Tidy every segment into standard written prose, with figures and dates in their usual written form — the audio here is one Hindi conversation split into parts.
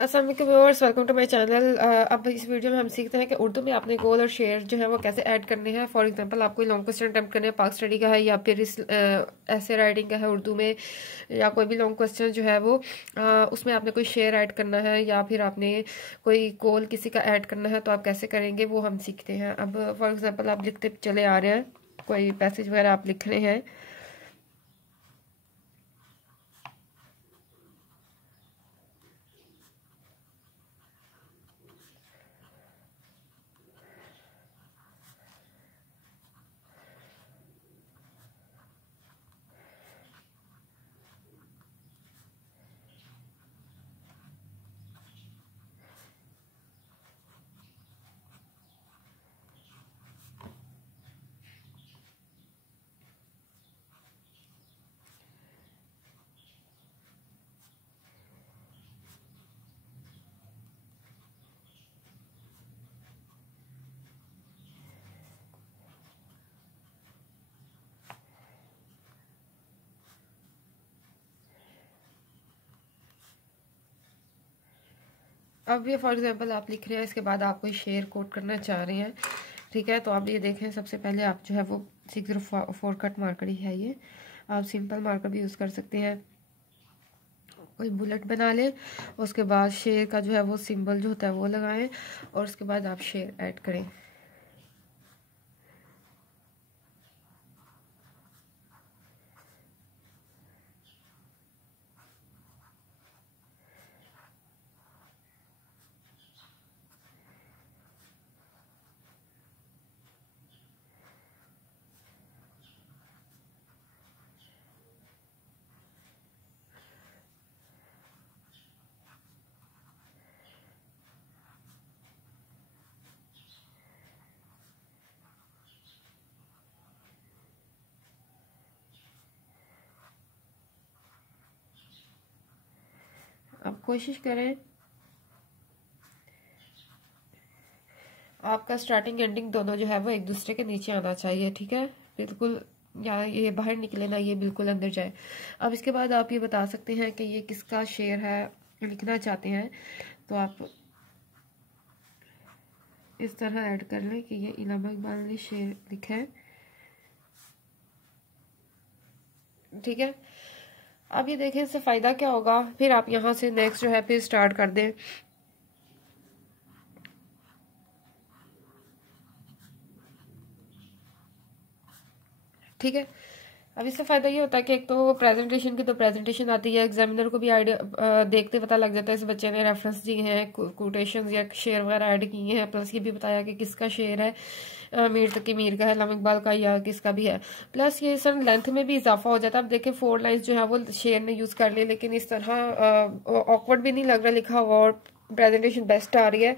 अस्सलाम वालेकुम viewers, welcome to my channel. अब इस वीडियो में हम सीखते हैं कि उर्दू में आपने गोल और शेर जो है वो कैसे ऐड करने हैं। फॉर एग्जांपल, आपको लॉन्ग क्वेश्चन अटेम्प्ट करने हैं, पाक स्टडी का है या फिर इस ऐसे राइटिंग का है उर्दू में, या कोई भी लॉन्ग क्वेश्चन जो है वो उसमें आपने कोई शेर ऐड करना है या फिर आपने कोई गोल किसी का ऐड करना है, तो आप कैसे करेंगे वो हम सीखते हैं। अब फॉर एग्जाम्पल आप लिखते चले आ रहे हैं, कोई पैसेज वगैरह आप लिख रहे हैं। अब ये फॉर एग्जांपल आप लिख रहे हैं, इसके बाद आप कोई शेर कोट करना चाह रहे हैं, ठीक है। तो आप ये देखें, सबसे पहले आप जो है वो 604 कट मार्कर ही है ये, आप सिंपल मार्कर भी यूज़ कर सकते हैं। कोई बुलेट बना लें, उसके बाद शेर का जो है वो सिंबल जो होता है वो लगाएं और उसके बाद आप शेर ऐड करें। आप कोशिश करें आपका स्टार्टिंग एंडिंग दोनों जो है वो एक दूसरे के नीचे आना चाहिए, ठीक है। बिल्कुल, या ये बाहर निकले ना, ये बिल्कुल अंदर जाए। अब इसके बाद आप ये बता सकते हैं कि ये किसका शेर है, लिखना चाहते हैं तो आप इस तरह ऐड कर लें कि ये इल्लामा इकबाल ने शेर लिखा है, ठीक है। अब ये देखें, इससे फ़ायदा क्या होगा। फिर आप यहाँ से नेक्स्ट जो है फिर स्टार्ट कर दें, ठीक है। अब इससे फ़ायदा ये होता है कि एक तो प्रेजेंटेशन की तो प्रेजेंटेशन आती है, एग्जामिनर को भी आइडिया देखते पता लग जाता है इस बच्चे ने रेफरेंस दिए हैं, कोटेशंस या शेर वगैरह ऐड किए हैं, प्लस ये भी बताया कि किसका शेर है, मीर तकी मीर का है, इल्लामा इकबाल का या किसका भी है। प्लस ये सर लेंथ में भी इजाफा हो जाता है। अब देखें 4 लाइन्स जो है वो शेर ने यूज़ कर ली, लेकिन इस तरह ऑकवर्ड भी नहीं लग रहा लिखा हुआ और प्रेजेंटेशन बेस्ट आ रही है।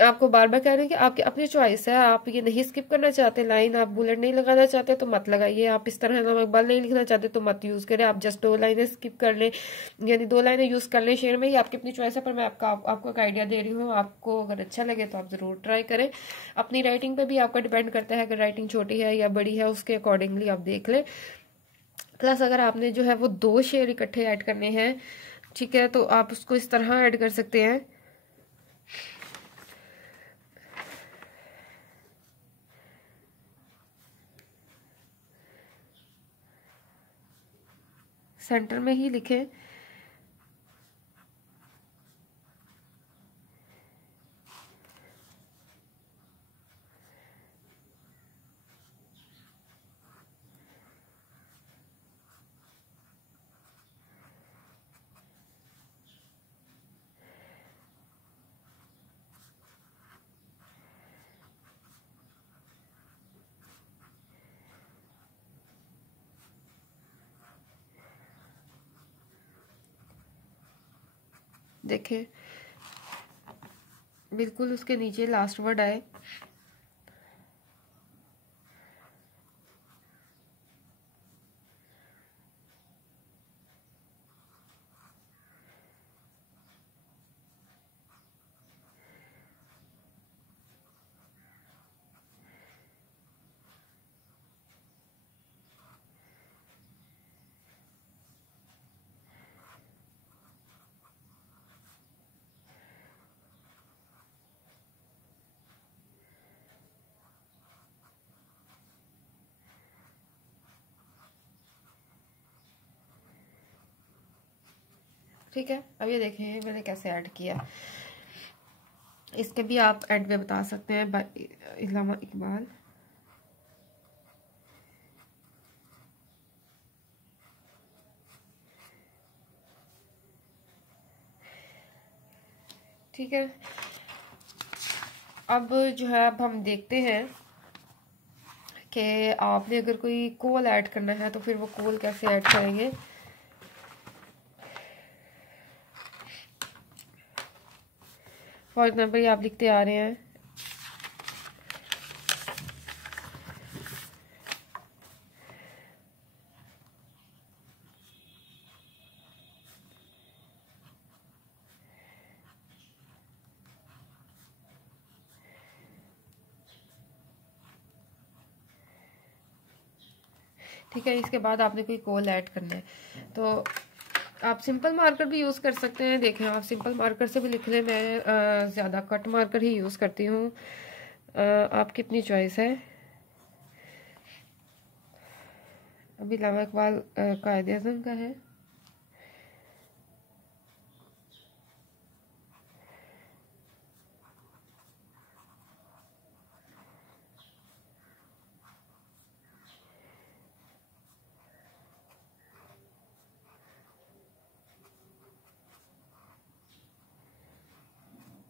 आपको बार बार कह रहे हैं कि आपकी अपनी चॉइस है, आप ये नहीं स्किप करना चाहते लाइन, आप बुलेट नहीं लगाना चाहते तो मत लगाइए, आप इस तरह इल्लामा इकबाल नहीं लिखना चाहते तो मत यूज़ करें, आप जस्ट 2 लाइनें स्किप कर लें, यानी 2 लाइनें यूज़ कर लें शेर में, ये आपकी अपनी चॉइस है। पर मैं आपको एक आइडिया दे रही हूँ, आपको अगर अच्छा लगे तो आप ज़रूर ट्राई करें। अपनी राइटिंग पर भी आपका डिपेंड करता है, अगर राइटिंग छोटी है या बड़ी है उसके अकॉर्डिंगली आप देख लें। प्लस अगर आपने जो है वो 2 शेर इकट्ठे ऐड करने हैं, ठीक है, तो आप उसको इस तरह ऐड कर सकते हैं। सेंटर में ही लिखें, देखें बिल्कुल उसके नीचे लास्ट वर्ड आए। ठीक है, अब ये देखें मैंने कैसे ऐड किया। इसके भी आप एंड में बता सकते हैं इल्लामा इकबाल। ठीक है, अब जो है अब हम देखते हैं कि आपने अगर कोई कोल ऐड करना है तो फिर वो कोल कैसे ऐड करेंगे। फॉर एग्जाम्पल ये आप लिखते आ रहे हैं ठीक है, इसके बाद आपने कोई कोल ऐड करना है तो आप सिंपल मार्कर भी यूज़ कर सकते हैं। देखें आप सिंपल मार्कर से भी लिख लें, मैं ज़्यादा कट मार्कर ही यूज़ करती हूँ, आपकी अपनी चॉइस है। अभी इल्लामा इकबाल कायदे आज़म का है।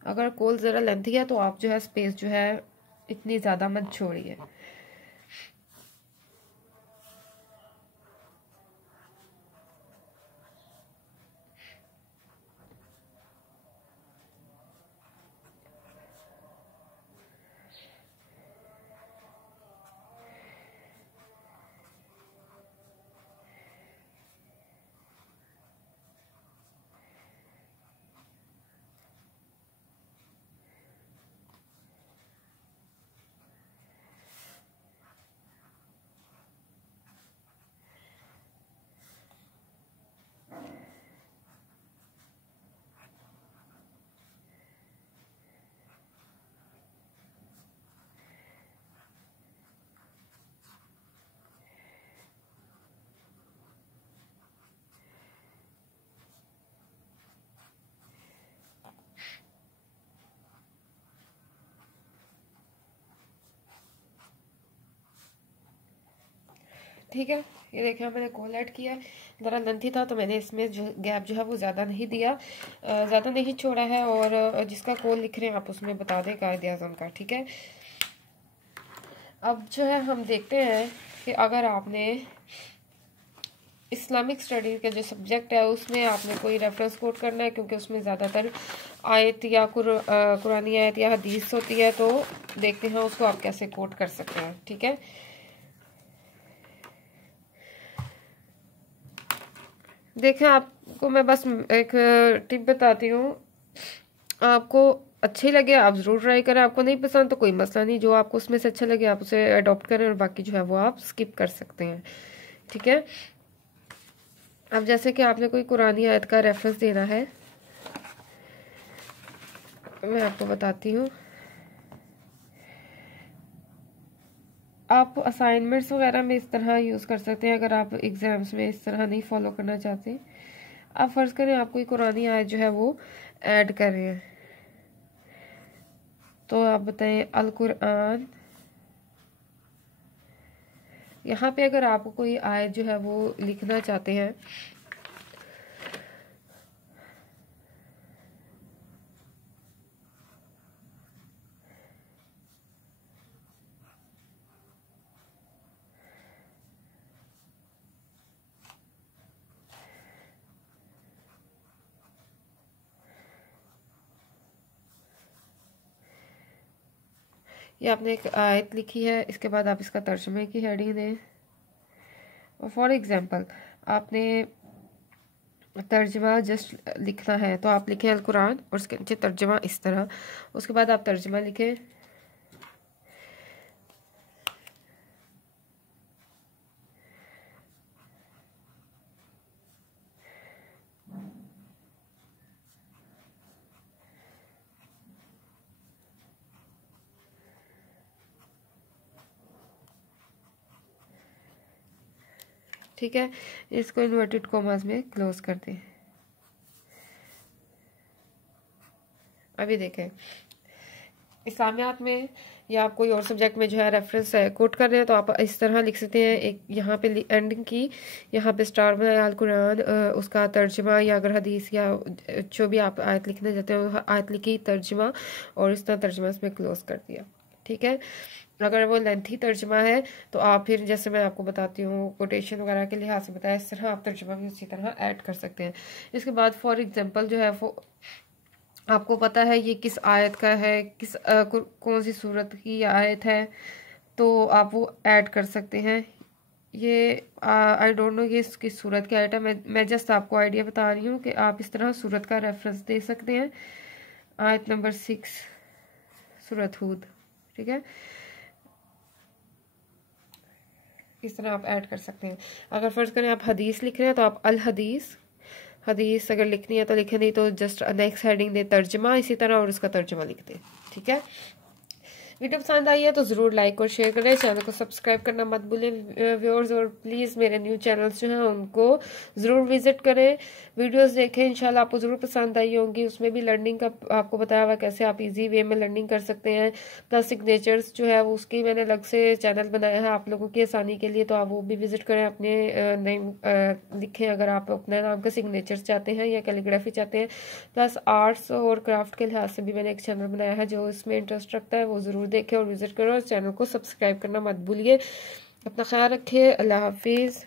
अगर कोल ज़रा लेंथी है तो आप जो है स्पेस जो है इतनी ज़्यादा मत छोड़िए। ठीक है, ये देखिए मैंने कोल ऐड किया, ज़रा लेंथी था तो मैंने इसमें जो गैप जो है वो ज़्यादा नहीं दिया, ज़्यादा नहीं छोड़ा है। और जिसका कोल लिख रहे हैं आप उसमें बता दें कायदे आज़म का। ठीक है, अब जो है हम देखते हैं कि अगर आपने इस्लामिक स्टडीज़ का जो सब्जेक्ट है उसमें आपने कोई रेफरेंस कोट करना है, क्योंकि उसमें ज़्यादातर आयत या कुरानी आयत या हदीस होती है, तो देखते हैं उसको आप कैसे कोट कर सकते हैं। ठीक है, देखें आपको मैं बस एक टिप बताती हूँ, आपको अच्छी लगे आप ज़रूर ट्राई करें, आपको नहीं पसंद तो कोई मसला नहीं, जो आपको उसमें से अच्छा लगे आप उसे अडॉप्ट करें और बाकी जो है वो आप स्किप कर सकते हैं। ठीक है, अब जैसे कि आपने कोई कुरानी आयत का रेफरेंस देना है, मैं आपको बताती हूँ। आप असाइनमेंट्स वगैरह में इस तरह यूज़ कर सकते हैं, अगर आप एग्ज़ाम्स में इस तरह नहीं फॉलो करना चाहते। आप फ़र्ज़ करें आप कोई कुरानी आयत जो है वो ऐड कर रहे हैं, तो आप बताएं अल कुरान। यहाँ पे अगर आप कोई आयत जो है वो लिखना चाहते हैं, ये आपने एक आयत लिखी है, इसके बाद आप इसका तर्जुमे की हेडिंग दें। और फॉर एग्जांपल आपने तर्जमा जस्ट लिखना है तो आप लिखें अल कुरान और उसके नीचे तर्जमा इस तरह, उसके बाद आप तर्जमा लिखें। ठीक है, इसको इन्वर्टेड कॉमास में क्लोज कर दें। अभी देखें, इस्लामियात में या आप कोई और सब्जेक्ट में जो है रेफरेंस कोट कर रहे हैं तो आप इस तरह लिख सकते हैं, एक यहाँ पे एंडिंग की, यहाँ पे स्टार बनाया अल कुरान, उसका तर्जमा, या अगर हदीस या जो भी आप आयत लिखने जाते हो आयत लिखी, तर्जमा, और इस तरह तर्जमा इसमें क्लोज कर दिया। ठीक है, अगर वो लेंथी तर्जमा है तो आप फिर जैसे मैं आपको बताती हूँ कोटेशन वगैरह के लिहाज से बताया, इस तरह आप तर्जमा भी उसी तरह ऐड कर सकते हैं। इसके बाद फॉर एग्जांपल जो है वो आपको पता है ये किस आयत का है, किस कौन सी सूरत की आयत है, तो आप वो ऐड कर सकते हैं। ये आई डोंट नो ये किस सूरत की आयत है, मैं जस्ट आपको आइडिया बता रही हूँ कि आप इस तरह सूरत का रेफरेंस दे सकते हैं। आयत नंबर 6 सूरत हूद। ठीक है, इस तरह आप ऐड कर सकते हैं। अगर फर्ज करें आप हदीस लिख रहे हैं तो आप अल हदीस, हदीस अगर लिखनी है तो लिखें, नहीं तो जस्ट नेक्स्ट हेडिंग दे तर्जमा इसी तरह और उसका तर्जमा लिख दें। ठीक है, वीडियो पसंद आई है तो ज़रूर लाइक और शेयर करें, चैनल को सब्सक्राइब करना मत भूलें व्यूअर्स, और प्लीज़ मेरे न्यू चैनल्स जो हैं उनको ज़रूर विजिट करें, वीडियोस देखें, इंशाल्लाह आपको ज़रूर पसंद आई होंगी। उसमें भी लर्निंग का आपको बताया हुआ कैसे आप इजी वे में लर्निंग कर सकते हैं, प्लस सिग्नेचर्स जो है वो उसकी मैंने अलग से चैनल बनाया है आप लोगों की आसानी के लिए, तो आप वो भी विजिट करें, अपने नेम लिखें अगर आप अपने नाम का सिग्नेचर्स चाहते हैं या कैलीग्राफी चाहते हैं। प्लस आर्ट्स और क्राफ्ट के लिहाज से भी मैंने एक चैनल बनाया है, जो इसमें इंटरेस्ट रखता है वो ज़रूर देखें और विजिट करें, और चैनल को सब्सक्राइब करना मत भूलिए। अपना ख्याल रखिए, अल्लाह हाफिज़।